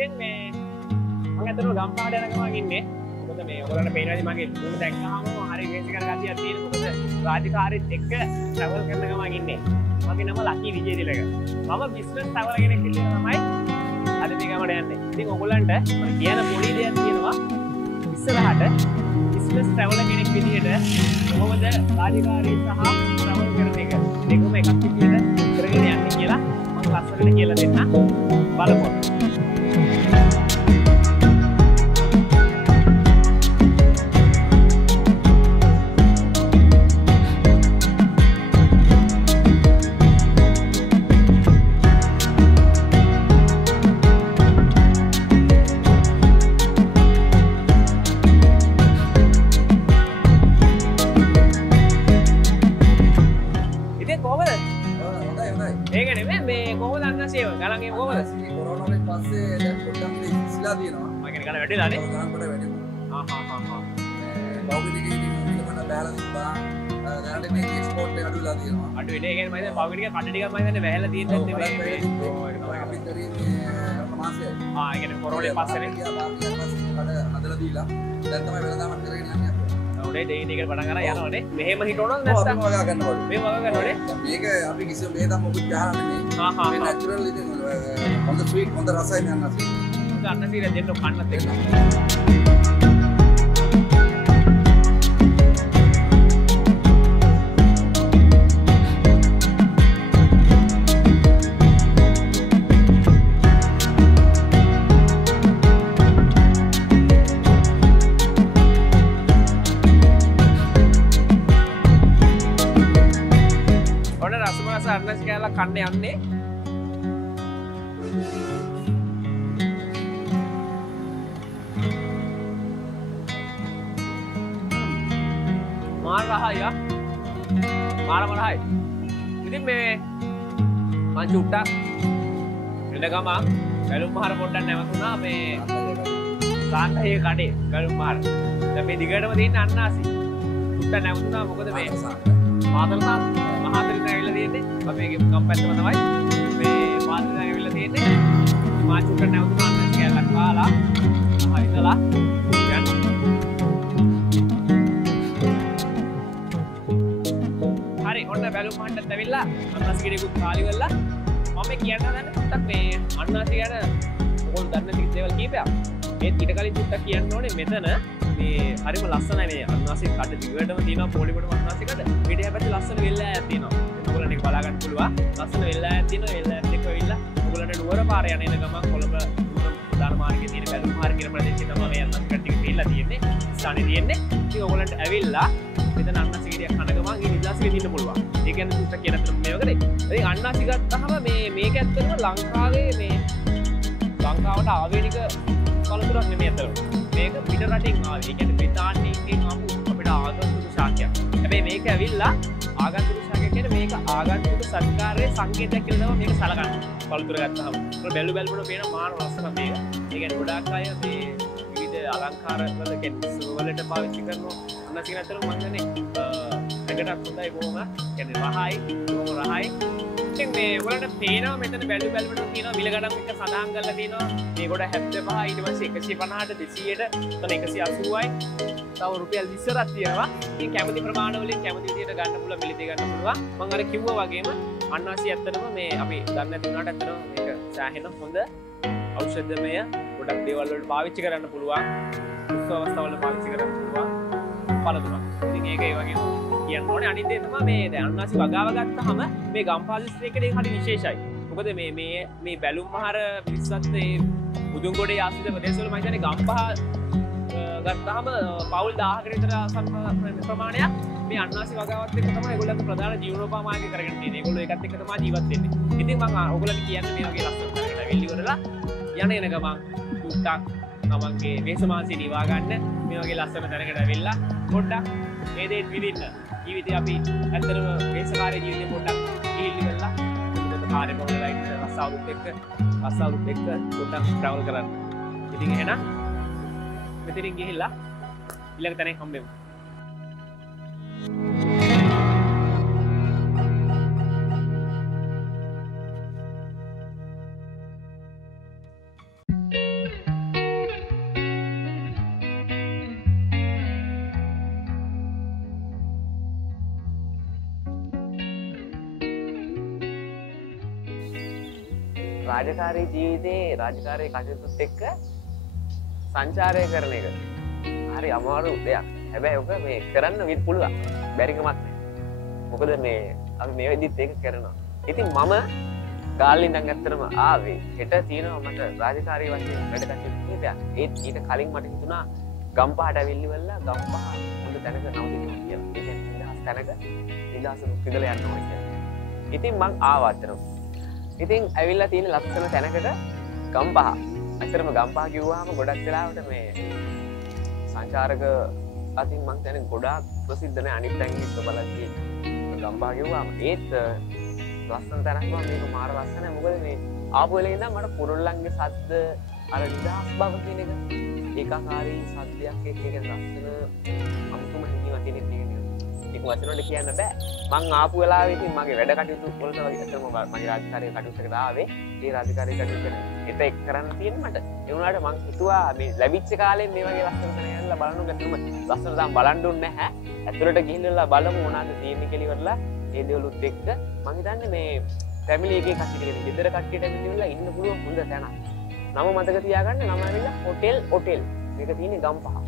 ඉතින් මේ මම අතන ගම්පහට යන ගමන් ඉන්නේ. මොකද මේ ඔයගොල්ලන්ට පේනවාද මගේ මුණ දැක්කහම හරි වේසිකර ගතියක් තියෙන. මොකද රාජකාරීත් එක්ක ට්‍රැවල් කරන ගමන් ඉන්නේ. මගේ නම ලකි විජේතිලක. මම බිස්නස් ට්‍රැවල් කෙනෙක් විදිහට තමයි අද මේ ගමට යන්නේ. ඉතින් ඔයගොල්ලන්ට කියන පොඩි දෙයක් තියෙනවා. ඉස්සරහට බිස්නස් ට්‍රැවල් කෙනෙක් විදිහට කොහොමද රාජකාරී සහ ට්‍රැවල් කරන එක දෙකම එකක් විදිහට කරගෙන යන්නේ කියලා මම ලස්සනට කියලා දෙන්න බලමු. ගණන්ගේ කොහොමද? කොරෝනාවෙන් පස්සේ දැන් පොඩ්ඩක් ඉස්සලා තියෙනවා. මම කියන්නේ ගණන් වැඩිලානේ. ගණන් කොට වැඩි. බෞද්ධිකයේ ඉන්න බෑලා තිබ්බා. දැනට මේ එක්ස්පෝර්ට් එක අඩු වෙලා තියෙනවා. අඩු වෙන්නේ ඒ කියන්නේ මම දැන් බෞද්ධික කඩ ටිකක් මම දැන් වැහැලා තියෙන්නේ මේ අපි කරේ මේ මාසෙ. ඒ කියන්නේ කොරෝනාවෙන් පස්සේනේ. කඩ හදලා දීලා දැන් තමයි වෙනදාමත් කරගෙන යන්නේ. උඩේ දෙයින් එක පටන් ගන්න යනවනේ. මෙහෙම හිටවනොත් නැත්තම් වගා ගන්නවලු. මේ වගා ගන්නවනේ. මේක අපි කිසිම මේදම් මොකුත් ගහලා නෙමෙයි. මේ නැචරල් ඉතින් හොඳ ස්වීට් හොඳ රසයි මේ අන්නසි. අන්නසි දෙන්න කන්නත් එක්ක. අන්නසි කෑල්ලක් කන්න යන්නේ. මාර රහයි ආ. මාර රහයි. ඉතින් මේ මං චුට්ටක් එන ගම ගලුම් මහර පොඩ්ඩක් නැවතුණා මේ සාන්තයේ කඩේ ගලුම් මහර. දැන් මේ දිගටම තියෙන අන්නාසි. චුට්ටක් නැවතුණා මොකද මේ මාතර මහාතරින් ඇවිල්ලා තියෙන්නේ. අපේ ගම් පැත්තම තමයි මේ මාතරින් ඇවිල්ලා තියෙන්නේ. මා චුට්ටක් නැවතුණා අන්නාසි කෑල්ලක් කාලා හරිදලා යන්න. හරි ඔන්න බැලුම් මහන්ටත් ඇවිල්ලා අන්නාසි කෙනෙකුත් කාලි වෙලා මම කියන්න හදන්නේ චුට්ටක් මේ අන්නාසි ගැන ඔයගොල්ලෝ දන්න දේවල් කීපයක්. මේ ඊට කලින් චුට්ටක් කියන්න ඕනේ මෙතන මේ හරිම ලස්සනයි මේ අන්නාසි කඩ දිගටම තියෙනවා පොලිමටම අන්නාසි කඩ. ඊට හැබැයි ලස්සන වෙල්ල ඈත් තියෙනවා. ඔයගොල්ලන්ට ඒක බලා ගන්න පුළුවන්. ලස්සන වෙල්ල ඈත් තියෙනවා. වෙල්ල ඈත් එක්ක වෙවිලා ඔයගොල්ලන්ට නුවර පාර යන ගමන් කොළඹ ප්‍රධාන මාර්ගයේ තියෙන බැලුම් මාර්ග කියන ප්‍රදේශය තමයි මේ අන්නාසි කඩ ටික තියෙලා තියෙන්නේ. ස්ථානේ තියෙන්නේ. ඉතින් ඔයගොල්ලන්ට ඇවිල්ලා මෙතන අන්නාසි ගෙඩියක් කන ගමන් මේ නිදහසේ දින්න පුළුවන්. ඒ කියන්නේ චුට්ටක් කියන අතර මේ වගේ. ඉතින් අන්නාසි ගත්තාම මේක ඇත්තටම ලංකාවේ මේ ලංකාවට ආවේනික පළතුරක් නෙමෙයි අතන. මේක පිට රටින් ආවේ. ඒ කියන්නේ බ්‍රිතාන්‍යයෙන් ආපු අපිට ආගන්තුක ශාකයක්. හැබැයි මේක ඇවිල්ලා ආගන්තුක ශාකයක් කියන්නේ මේක ආගන්තුක සත්කාරයේ සංකේතයක් කියලා තමයි මේක සලකන්නේ. පළතුර ගත්තාම. ඒක බැලුවට පේන මාන ලස්සන මේක. ඒ කියන්නේ ගොඩාක් අය මේ විවිධ අලංකාර වල කියන්නේ වලට පාවිච්චි කරනවා. අන්නසින අතර මම කියන්නේ එකටක් හොඳයි බොහොම. කියන්නේ රහයි, බොහොම රහයි. ඉතින් මේ වලට පේනවා මෙතන බැලුවට තියෙනවා මිල ගණන් එක සඳහන් කරලා තියෙනවා. මේ කොට 75 ඊට පස්සේ 150ට 200ට තන 180යි. තව රුපියල් 20ක් තියෙනවා. ඉතින් කැමති ප්‍රමාණ වලින් කැමති විදිහට ගන්න පුළුවන් මිලදී ගන්න පුළුවන්. මම අර කිව්වා වගේම අන්නාසි ඇත්තටම මේ අපි දන්නේ නැති වුණාට ඇත්තටම මේක සෑහෙන හොඳ ඖෂධමය ගොඩක් දේවල් වලට පාවිච්චි කරන්න පුළුවන්. උත්සව අවස්ථාවල පාවිච්චි කරන්න පුළුවන්. පළතුරක්. ඉතින් ඒක ඒ වගේම කියන්න ඕනේ අනිත් දේ තමයි මේ දැන් අන්නාසි වගාව ගත්තාම මේ ගම්පහ දිස්ත්‍රික්කයේ හරි විශේෂයි. මොකද මේ බැලුම් මහර පිස්සත් මේ මුදුන්ගොඩේ ආශ්‍රිත ප්‍රදේශවල මම හිතන්නේ ගම්පහ ගත්තාම පවුල් 1000කට විතර ප්‍රමාණයක් මේ අන්නාසි වගාවත් එක්ක තමයි ඒගොල්ලන්ගේ ප්‍රධාන ජීවනෝපාමාර්ගය කරගෙන තියෙන්නේ. ඒගොල්ලෝ ඒකත් එක්ක තමයි ජීවත් වෙන්නේ. ඉතින් මම ඕගොල්ලන්ට කියන්නේ මේ වගේ ලස්සන තැනකට ඇවිල්ලි වරලා යන ගමන් චුට්ටක් තමන්ගේ වේසමාංශය නිවා ගන්න මේ වගේ ලස්සන තැනකට ඇවිල්ලා පොඩ්ඩක් මේ දේත් විඳින්න. ජීවිතේ අපි ඇත්තටම වේසකාරී ජීවිතේ පොඩ්ඩක් ගිහිල්ලි වෙලා මොකද කාර්ය බහුලයි රස්සාවුත් එක්ක පොඩ්ඩක් ට්‍රැවල් කරන්න. ඉතින් එහෙනම් මෙතනින් ගිහිල්ලා ඊළඟ තැනක හම්බෙමු. රාජකාරී ජීවිතේ රාජකාරී කටයුතුත් එක්ක සංචාරය කරන එක හරි අමාරු දෙයක්. හැබැයි ඔක මේ කරන්න විත් පුළුවන්. බැරිකමක් නැහැ. මොකද මේ අපි මේ වෙද්දිත් ඒක කරනවා. ඉතින් මම ගාල්ලේ ඉඳන් ඇත්තටම ආවේ හෙට තියෙනවා මට රාජකාරී වශයෙන් වැඩ කටයුතු කීපයක්. ඒත් ඊට කලින් මට හිතුණා ගම්පහට ඇවිල්ලිවලා ගම්පහ හොඳ තැනක නවතිනවා කියලා. ඒ කියන්නේ නිදහස් තැනක නිදහස මුක්තිදලා යන්න ඕනේ කියලා. ඉතින් මං ආවා අතරම. ඉතින් ඇවිල්ලා තියෙන ලස්සන තැනකට ගම්පහ. අතරම ගම්පහ කිව්වහම ගොඩක් වෙලාවට මේ සංචාරක අතින් මං දැන ගොඩාක් ප්‍රසිද්ධ නැහැ අනිත් තැන් එක්ක බලද්දී ගම්පහ කිව්වහම ඒත් ලස්සන තැනක් වගේ මේක මාර ලස්සනයි. මොකද මේ ආපු වෙලේ ඉඳන් මට කුරුල්ලන්ගේ සද්ද අර නිදහස් බව කියන එක ඒකාකාරී සද්දයක් එක්ක ඒක ලස්සන අමුතුම හිතීමක් තියෙන එක ඒක වචන වල කියන්න බෑ. මං ආපු වෙලාවේ ඉතින් මගේ වැඩ කටයුතු වලට වගේ අතම මගේ රාජකාරී කටයුත්තකට ආවේ. ඒ රාජකාරී කටයුත්තට ඒක කරන්න තියෙන මට. ඒ වුණාට මං හිතුවා මේ ලැබිච්ච කාලෙන් මේ වගේ ලස්සන තැන යන්නලා බලන්න ගැතුම ලස්සන තාම බලන්න ඕනේ නැහැ. ඇතුළට ගිහිල්ලා බලමු මොනවද තියෙන්නේ කියලා ඉවරලා ඒ දේවලුත් එක්ක මං හිතන්නේ මේ ෆැමිලි එකේ කට්ටිය කෙනෙක් ගෙදර කට්ටියට ඇවිල්ලා ඉන්න පුළුවන් හොඳ තැනක්. නම මතක තියාගන්න නම ඇවිල්ලා හොටෙල්. මේක තියෙන්නේ ගම්පහ.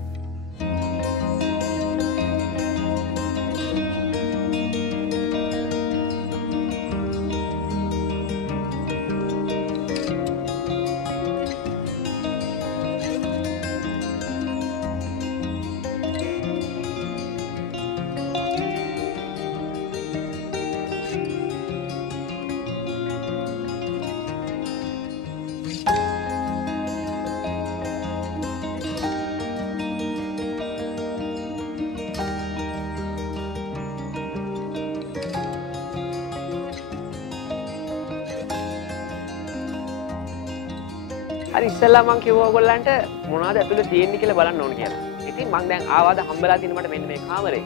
හරි ඉස්සෙල්ලා මං කිව්වා ඔයගොල්ලන්ට මොනවද ඇතුලේ තියෙන්නේ කියලා බලන්න ඕන කියලා. ඉතින් මං දැන් ආවාද හම්බලා තියෙන මට මෙන්න මේ කාමරේ.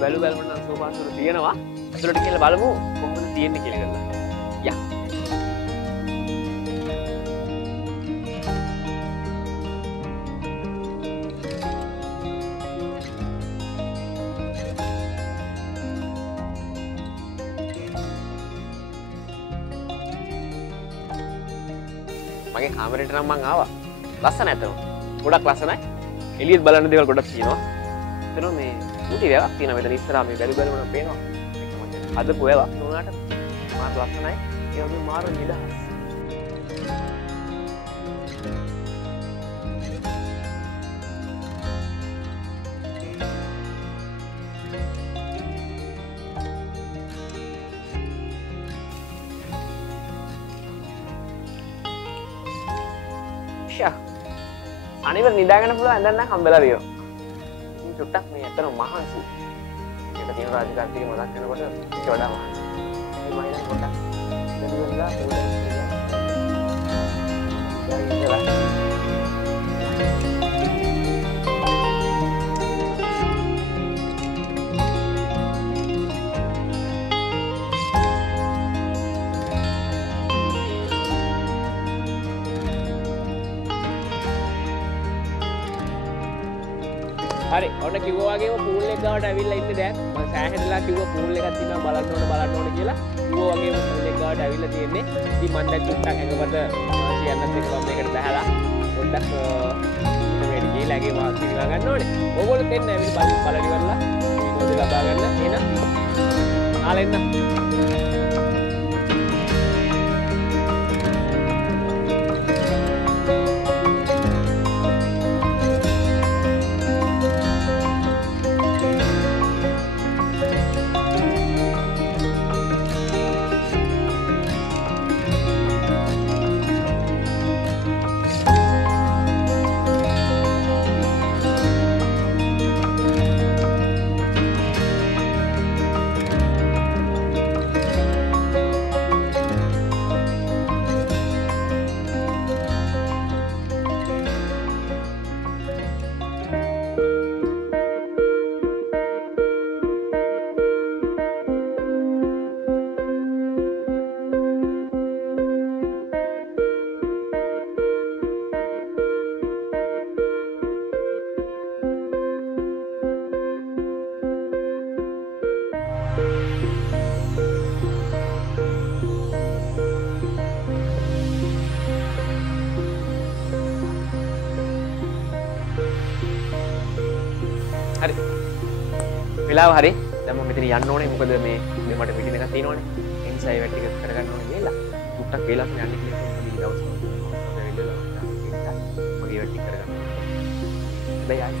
බැලුම් නම් සෝපාසුර තියෙනවා. ඇතුලට ගිහලා බලමු කොහොමද තියෙන්නේ කියලා කරලා. යා. මගේ කාමරේට නම් මං ආවා. ලස්සන ඇතම. ගොඩක් ලස්සනයි. එළියෙත් බලන්න දේවල් ගොඩක් තියෙනවා. එතන මේ කුටි වැවක් තියෙනවා මෙතන ඉස්සරහා මේ බැලුම් නම් පේනවා. මේක මම හදපු වැවක් උනාට මාර ලස්සනයි. ඒ වගේම මාර නිදහස්. අනිවර නිදාගන්න පුළුවන් ඇඳන් නම් හම්බෙලා තියෙනවා. ඉතින් චුට්ටක් මේ ඇත්තම මහන්සි. ඒක තියෙන රාජකාරිය මතක් වෙනකොට ඒක වඩා මහන්සි. මේ මම ඉතින් පොඩ්ඩක් දෙවියන්ලා පොඩ්ඩක් හරි ඔන්න කිව්වා වගේම පූල් එක ගාවට ඇවිල්ලා ඉන්නේ දැන් මම සෑහෙනලා කිව්වා පූල් එකක් තියෙනවා බලන්න ඕන කියලා කිව්වා වගේම පූල් එක ගාවට ඇවිල්ලා තියෙන්නේ ඉතින් මම දැන් චුට්ටක් ඇඟපත කියන්නත් එක්ක මම මේකට බහලා පොඩ්ඩක් මේක ගිහලා ඇගේ වාසි නිවා ගන්න ඕනේ ඕගොල්ලෝ දෙන්න ඇවිල්ලා බලන්න ඉවරලා විනෝද ලබා ගන්න එහෙනම් ආලා එන්න වෙලාව හරි. දැන් මම මෙතන යන්න ඕනේ. මොකද මේ මට පිටින් එකක් තියෙනවනේ. ඒ නිසා ඒ වැට් ටික කරගන්න ඕනේ කියලා. මුට්ටක් වෙලාස් යන්න කියලා මේ දවස් මගේ වැට් ටික කරගන්න. හැබැයි ආයි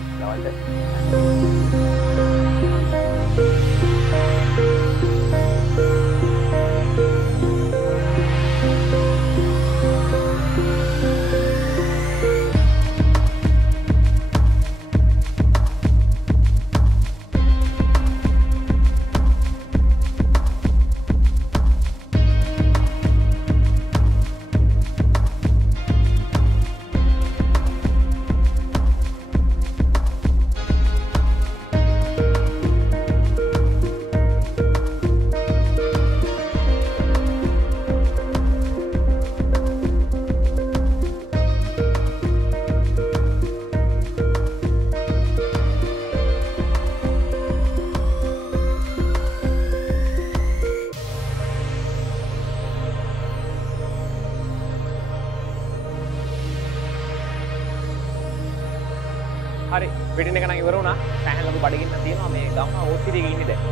හරි පිටින් එක නම් ඉවර වුණා. සෑහෙන ලොකු බඩගින්නක් තියෙනවා මේ ගම්ම ඕස්ට්‍රේලියාවේ ඉන්නේ දැන්.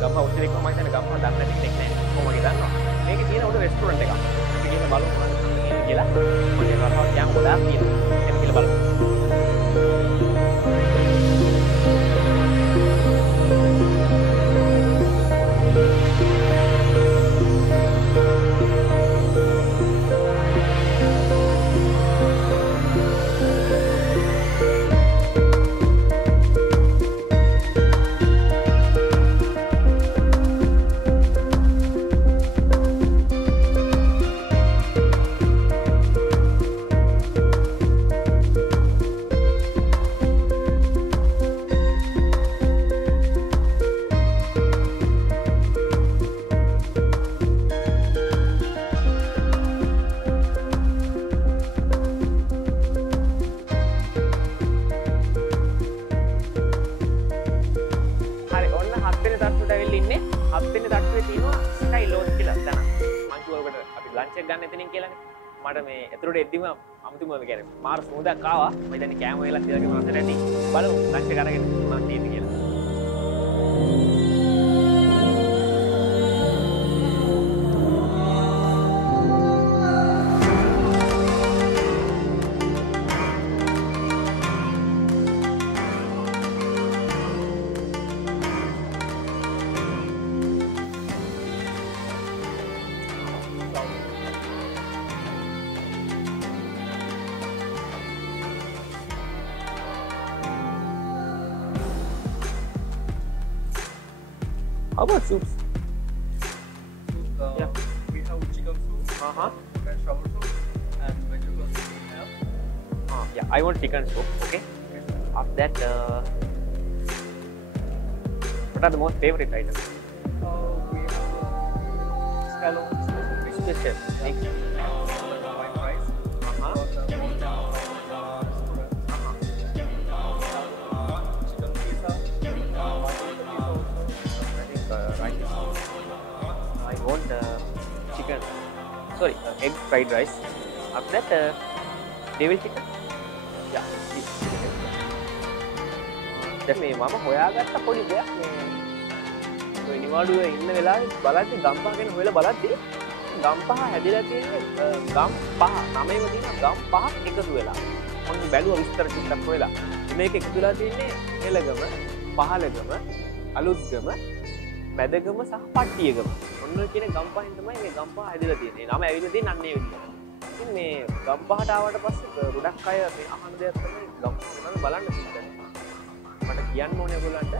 ගම්ම ඕස්ට්‍රේලියාවේ මම හිතන්නේ ගම්ම දන්නේ නැති කෙනෙක් නෑ. කොහොමද දන්නවා. මේකේ තියෙන උඩ රෙස්ටුරන්ට් එකක්. අපි ගිහින් බලමු මොනවද කියලා. මොකද රසාවක් යම් ගොඩාක් තියෙනවා. එන්න කියලා බලමු. ගන්න එතනින් කියලානේ මට මේ එතනට එද්දිම අමුතුම කියන්නේ මාර සෝදක් ආවා මම දැන් කෑම වේලක් තියලා මම නැටි බලමු ලන්ච් එක අරගෙන මම තියෙන්නේ කියලා How about soups? Yeah. We have chicken soup, and shower soup, and vegetable soup we have. Yeah, I want chicken soup. Okay. After that, what are the most favorite items? We have scallops, Special. Thank you. white rice, chicken pizza, I want chicken. Sorry, egg fried rice. After that, devil chicken. Yeah. දැන් මේ මම හොයාගත්ත පොඩි දෙයක් මේ නිවාඩුවේ ඉන්න වෙලාවේ බලද්දි ගම්පහ ගැන හොයලා බලද්දි ගම්පහ හැදිලා තියෙන්නේ ගම් පහ නමේම තියෙන ගම් පහක් එකතු වෙලා. මම බැලුවා විස්තර ටිකක් හොයලා. මේක එකතු වෙලා තියෙන්නේ හෙළගම, පහළගම, අලුත්ගම, මැදගම සහ පට්ටියගම. ඔන්න කියන ගම්පහෙන් තමයි මේ ගම්පහ හැදිලා තියෙන්නේ. නම ඇවිල්ලා තියෙන්නේ අන්නේ විදිහට. ඉතින් මේ ගම්පහට ආවට පස්සේ ගොඩක් අය මේ අහන දෙයක් තමයි ගම්පහ මොනවද බලන්න තියෙන්නේ. මට කියන්න ඕනේ ඔයගොල්ලන්ට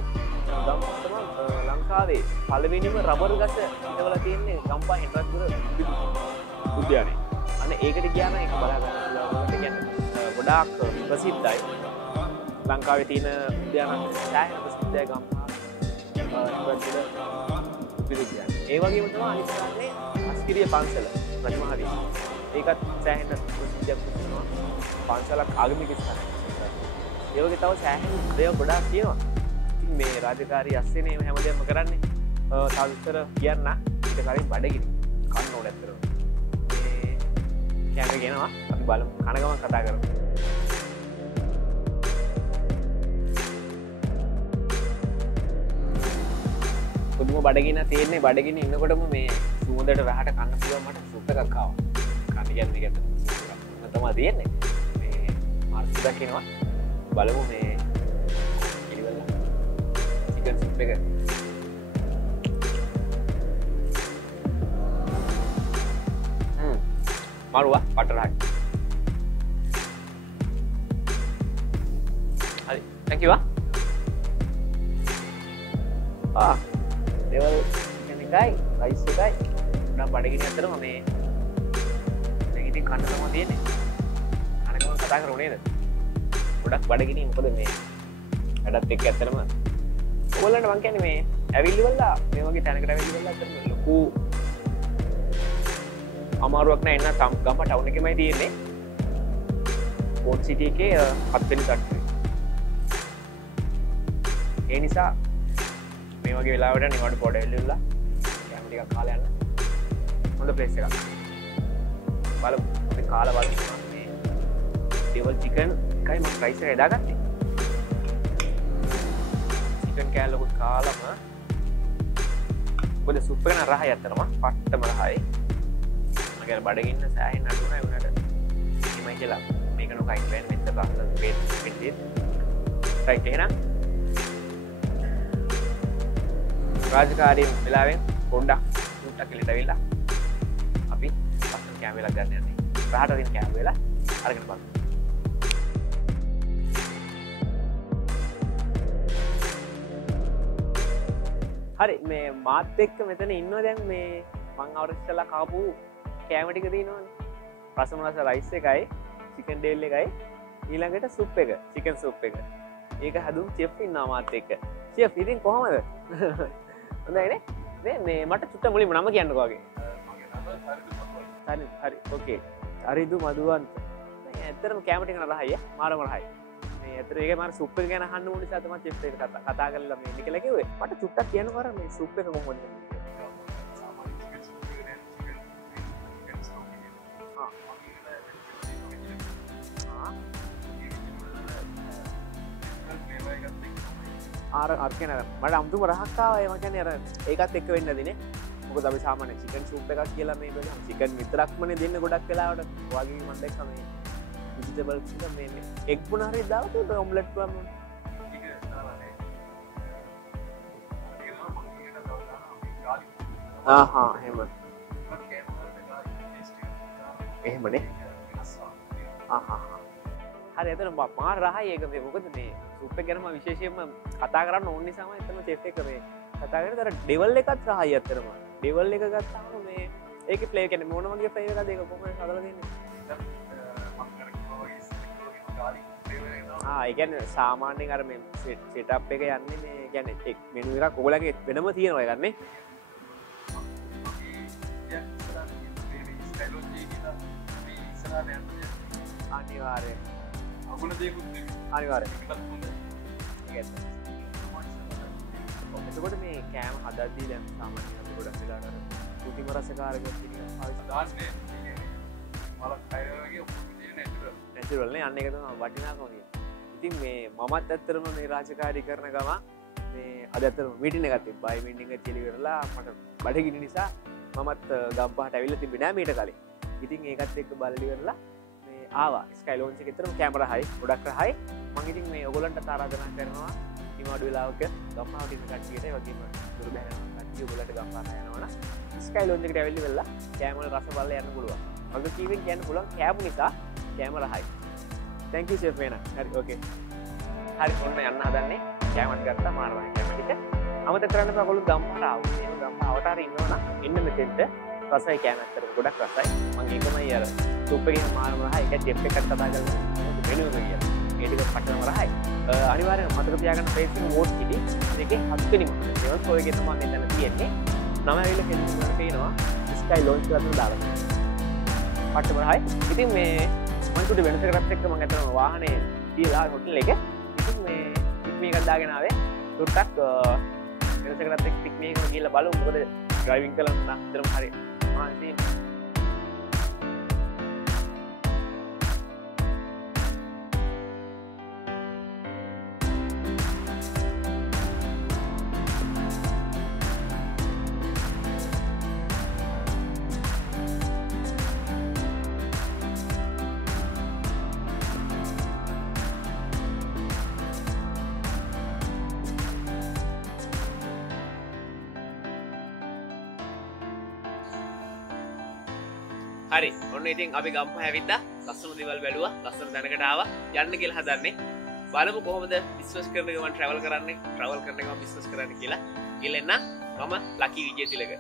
ගම්පහ තමයි ලංකාවේ පළවෙනිම රබර් ගස ඉඳවලා තියෙන්නේ ගම්පහ හෙටරත්පුර උද්‍යානයේ. අන්න ඒකට ගියාම ඒක බලා ගන්න පුළුවන්. කියන්නේ ගොඩාක් ප්‍රසිද්ධයි. ලංකාවේ තියෙන උද්‍යාන සෑහෙන ප්‍රසිද්ධයි ගම්පහ හෙටරත්පුර උද්‍යානය. ඒ වගේම තමයි අනිත් කාරණේ අස්කිරිය පන්සල රජමහාවී. ඒකත් සෑහෙන ප්‍රසිද්ධියක් තියෙනවා. පන්සලක් ආගමික ස්ථානයක්. ඒ වගේ තව සෑහෙන දේවල් ගොඩාක් තියෙනවා. ඉතින් මේ රාජකාරී අස්සේනේ මේ හැමදේම කරන්නේ. තව විස්තර කියන්න ඊට කලින් බඩගිනි කන්න ඕනේ ඇත්තටම. මේ කැමරේ ගෙනවා අපි බලමු කන ගමන් කතා කරමු. පුදුම බඩගින්න තියෙන්නේ බඩගින්න ඉන්නකොටම මේ සුවඳට රහට කන්න පුළුවන් මට සුප් එකක් ආවා. කන්න කියන්නේ ඒකට තමයි තියෙන්නේ. මේ මාර්ස් දකින්නවා බලමු මේ ඉලිවල චිකන් සුප් එක. मारुआ बटर है अरे thank you level chicken rice ना बड़गिनी अतरම මේ දැන් ඉතින් කන්න තමයි තියෙන්නේ අනකම කතා කරමු නේද ගොඩක් බඩගිනි මොකද මේ වැඩත් එක්ක ඇත්තටම ඕගොල්ලන්ට මං කියන්නේ මේ ඇවිල්ලිවලා මේ වගේ තැනකට ඇවිල්ලිවලා අතන ලොකු අමාරුවක් නෑ එන්න ගම ටවුන් එකේමයි තියෙන්නේ පෝට් සිටි එකේ 7 වෙනි තට්ටුවේ ඒ නිසා මේ වගේ වෙලාවට නිකන් පොඩ එල්ලුලා කැම ටිකක් කාලා යන්න හොඳ ප්ලේස් එකක් බලමු අපි කාලා බලමු මේ ටේබල් චිකන් එකයි මම රයිස් එක එදාගත්තේ චිකන් කෑල්ලකුත් කාලම මොකද සුප් එක නරහයි අතරම පට්ටම රහයි මගේ බඩගින්න සෑහෙන අඩුණා ඒ උනට එමය කියලා මේක නොකයින් වෙන මෙත්ත බහල වෙන්නේ රයිට් එහෙනම් රාජකාරී වෙලාවෙන් පොඩ්ඩක් උට්ටක් එලට ඇවිල්ලා අපි ලස්සන කෑම වෙලක් ගන්න යන්නේ රහට දින කෑම වෙලා අරගෙන බලමු හරි මේ මාත් එක්ක මෙතන ඉන්නවා දැන් මේ මං අවුරුද්දලා කාපු කෑම ටික තියෙනවනේ රසම රස රයිස් එකයි චිකන් ඩේල් එකයි ඊළඟට සුප් එක චිකන් සුප් එක ඒක හදුම් චෙෆ් ඉන්නවා මාත් එක්ක චෙෆ් ඉතින් කොහමද හොඳයිනේ මේ මට චුට්ට මුලින්ම නම කියන්නකෝ වගේ හරි ඕකේ හරිදු මදුවන්ත මේ ඇත්තටම කෑම ටික නරහයි මාරම රහයි මේ ඇත්තට ඒක මාර සුප් එක ගැන අහන්න ඕන නිසා තමයි චෙෆ් එක කතා කරලා මේ ඉන්න කියලා කිව්වේ මට චුට්ටක් කියන්නකෝ අර මේ සුප් එක කොහොමද අර්කන මට අමුතුම රහක්කාව ඒම කියන්නේ අර ඒකත් එක්ක වෙන්න දිනේ මොකද අපි සාමාන්‍ය චිකන් සූප් එකක් කියලා මේ බලමු චිකන් විතරක්මනේ දෙන්න ගොඩක් වෙලාවට වගේ මම දැක්කම මේ වෙජිටබල්ස් එක මේ එග් පුන හරි දාලා තියෙන ඔම්ලට් වම් ආහා එහෙමනේ ආහා හරි එතන මාර රහයි ඒක මේ මොකද මේ සුප් එක ගැන මම විශේෂයෙන්ම කතා කරන්න ඕන නිසාම එතන චෙෆ් එක මේ කතා කරන්නේ අර ඩෙවල් එකත් රහයි අතරම ඩෙවල් එක ගත්තාම මේ ඒකේ ෆ්ලේවර් කියන්නේ මොන වගේ ෆ්ලේවර් එකක්ද ඒක කොහොමද හදලා දෙන්නේ ඒ කියන්නේ සාමාන්‍යයෙන් අර මේ සෙටප් එක යන්නේ මේ කියන්නේ එක් මෙනු එකක් ඔයගලගේ වෙනම තියෙනවා ඒකත් නේ අනිවාර්යෙන් අනිවාර්යෙන් එතකොට මේ කෑම හදද්දී දැන් සාමාන්‍යයෙන් අපි ගොඩක් වෙලාවට අර කුටිම රසකාරක තියෙන පාවිච්චි නැචරල් නේ අන්න ඒක තමයි වටිනාකම කියන්නේ. ඉතින් මේ මමත් ඇත්තටම මේ රාජකාරී කරන ගම මේ අද ඇත්තටම මීටින් එකක් තිබ්බා. ඒ මීටින් එක චිලි කරලා මට බඩගිනි නිසා මමත් ගම්පහට ඇවිල්ලා තිබ්බේ නෑ මීට කලින්. ඉතින් ඒකත් එක්ක බලලි කරලා මේ ආවා. ස්කයි ලෝන්ජ් එකේ ඇත්තටම කැමරා හයි ගොඩක් රහයි. මම ඉතින් මේ ඔයගොල්ලන්ට ආරාධනා කරනවා ඉමාඩු වෙලාවක ගම්පහට ඉන්න කට්ටියට ඒ වගේම දුර බැලන කට්ටිය ඔයගොල්ලන්ට ගම්පහට යනවනම් ස්කයි ලෝන්ජ් එකට ඇවිල්ලි වෙලා කැමරා රස බලලා යන්න පුළුවන්. මම කීවෙන් කියන්න පුළුවන් කෑම නිසා කැමරා හයි. thank you chef වෙන. හරි okay. හරි ඔන්න යන්න හදන්නේ. කැමරාත් ගත්තා මාරවයි කැමරා ටික. අමතක කරන්න එපා ඔයගොල්ලෝ ගම්පහට ආවොත්. එහෙනම් ගම්පහට හරි ඉන්නවනම් එන්න මෙතෙන්ට රසයි කැමරාත් අතර ගොඩක් රසයි. මම ඒකමයි අර සුප් එකේ මාරම රහයි. ඒක chef එකක් කතා කරලා මෙනු එක කියලා. ඒ ටික පටලම රහයි. අනිවාර්යෙන් මතක තියාගන්න Facebook වෝට් කිටි දෙකේ 7 වෙනි මොකද. ඒවත් ඔයගේ තමයි මෙතන තියෙන්නේ. නම ඇවිල්ලා කෙලින්ම පේනවා. ස්කයි ලෝන්ජ් කරලා දාලා. පට්ටම රහයි. ඉතින් මේ මම චුටි වෙනසකටත් එක්ක මම අතන වාහනේ තියලා හොටල් එකේ ඉතින් මේ පික්මී එකක් දාගෙන ආවේ චුට්ටක් වෙනසකටත් එක්ක පික්මී එකම ගිහලා බලමු මොකද ඩ්‍රයිවිං කළා නම් අතරම හරි මහන්සි හරි ඔන්න ඉතින් අපි ගම්පහ ඇවිත්තා ලස්සන දේවල් බැලුවා ලස්සන තැනකට ආවා යන්න කියලා හදන්නේ බලමු කොහොමද බිස්නස් කරන ගමන් ට්‍රැවල් කරන්න බිස්නස් කරන්න කියලා ගිලෙන්න මම ලකි විජේතිලක